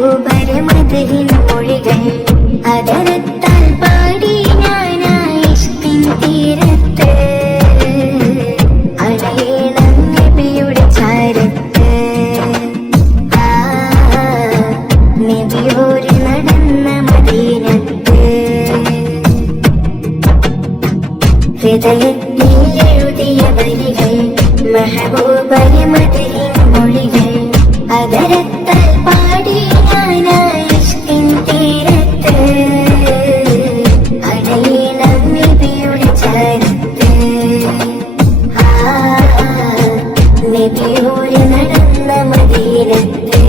മെഹബൂബരെ മദഹിൻ മൊഴികൾ അതരത്താൽ പാടി ഞാനായി ഇഷ്കിൻ തീരത്ത് അണയണം നബിയുടെ ചാരത്ത് നബിയോര് നടന്ന മദീനത്ത് ഹൃദയത്തിൽ എഴുതിയ വരികൾ മെഹബൂബരെ മദഹിൻ മൊഴികൾ അതരത്താൽ പാടി ഞാനായി ഇഷ്കിൻ തീരത്ത് അണയണം നബിയുടെ ചാരത്ത് നബിയോര് നടന്ന മദീനത്ത്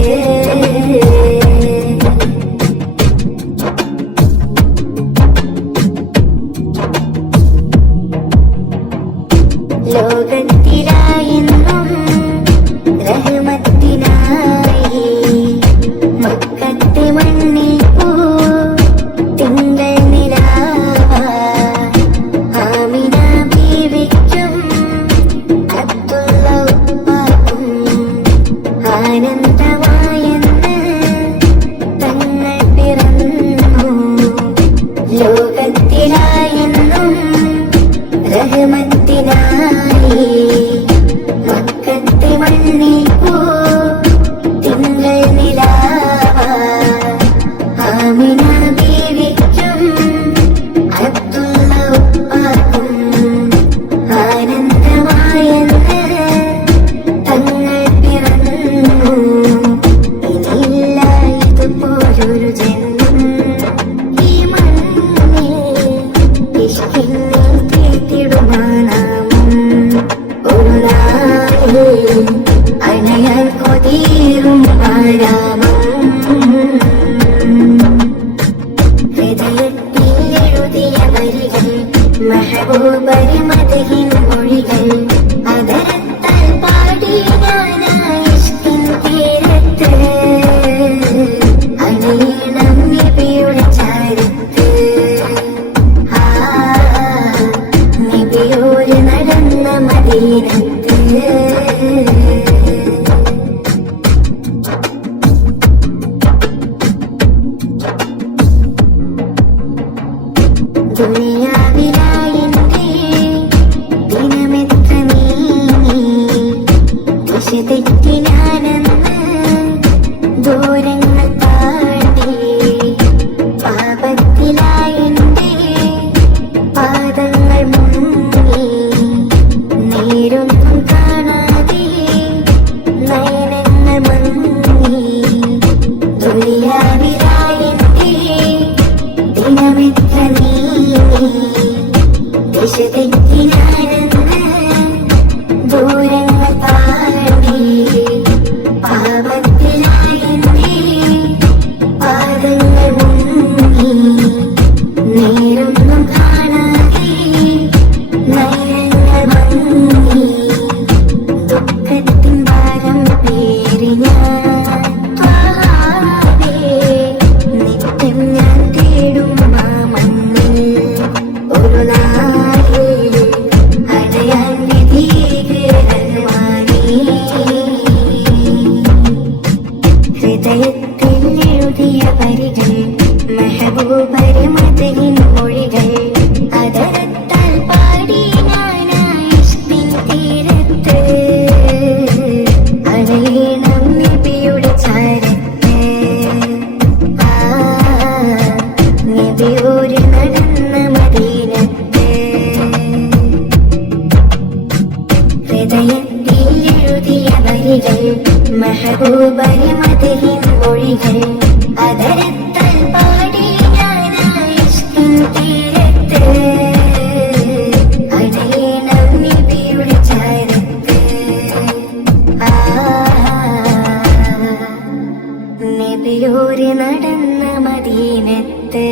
ലോകത്തിലായെന്നും റഹ്മത്തിനായി മക്കത്തെ മണ്ണിൽ പോ തിങ്കൾ നിലാവ ആമിന ബീവിക്കും അബ്ദുള്ള ഉപ്പാക്കും ആനന്ദമായെന്ന് തങ്ങൾ പിറന്നു ലോകത്തിലായെന്നും റഹ്മത്തിനായി മക്കത്തെ മണ്ണിൽ പോ തിങ്കൾ നിലാവ ആമിന ബീവിക്കും അബ്ദുള്ള ഉപ്പാക്കും ആനന്ദമായെന്ന് തങ്ങൾ പിറന്നു ഇനിയില്ല ഇതുപോലൊരു ജന്മം ഈ മണ്ണിൽ ഇഷ്കിൻ അണയാൻ കൊതിരും ആരാമം ഹൃദയത്തിൽ എഴുതിയ വരികൾ മെഹബൂബരെ മദഹിൻ മൊഴികൾ അതരത്താൽ പാടി ഞാനായി ഇഷ്കിൻ തീരത്ത് അണയണം നബിയുടെ ചാരത്ത് നബിയോര് നടന്ന മദീനത്ത് ദുനിയാവിലായെന്റെ ദിനമെത്ര നീങ്ങി ദിശ തെറ്റി ഞാനെന്ന് ദൂരങ്ങൾ താണ്ടി പാപത്തിലായെന്റെ പാദങ്ങൾ മുങ്ങി നേരൊന്നും കാണാതെ നയനങ്ങൾ മങ്ങി ദുനിയാവിലായെന്റെ ദിനമെത്ര നീങ്ങി ദിശ തെറ്റി ഞാനെന്ന് ദൂരങ്ങൾ താണ്ടി പാപത്തിലായെന്റെ പാദങ്ങൾ മുങ്ങി നേരൊന്നും കാണാതെ നയനങ്ങൾ മങ്ങി ദുഃഖത്തിൻ ഭാരം പേറി ഞാൻ നിത്യം ഞാൻ തേടും ആ മണ്ണിൽ ഒരു നാളിൽ അണയാൻ വിധികരമാണി ഹൃദയത്തിൽ എഴുതിയ വരികൾ മെഹബൂബരെ മദഹിൻ മൊഴികൾ അതരത്താൽ പാടി ഞാനായി ഇഷ്കിൻ തീരത്ത് അണയണം നബിയുടെ ചാരത്ത് നബിയോര് നടന്ന മദീനത്ത് ഹൃദയത്തിൽ എഴുതിയ വരികൾ മെഹബൂബരെ മദഹിൻ മൊഴികൾ അതരത്താൽ പാടി ഞാനായി ഇഷ്കിൻ തീരത്ത് അണയണം നബിയുടെ ചാരത്ത് നബിയോര് നടന്ന മദീനത്ത്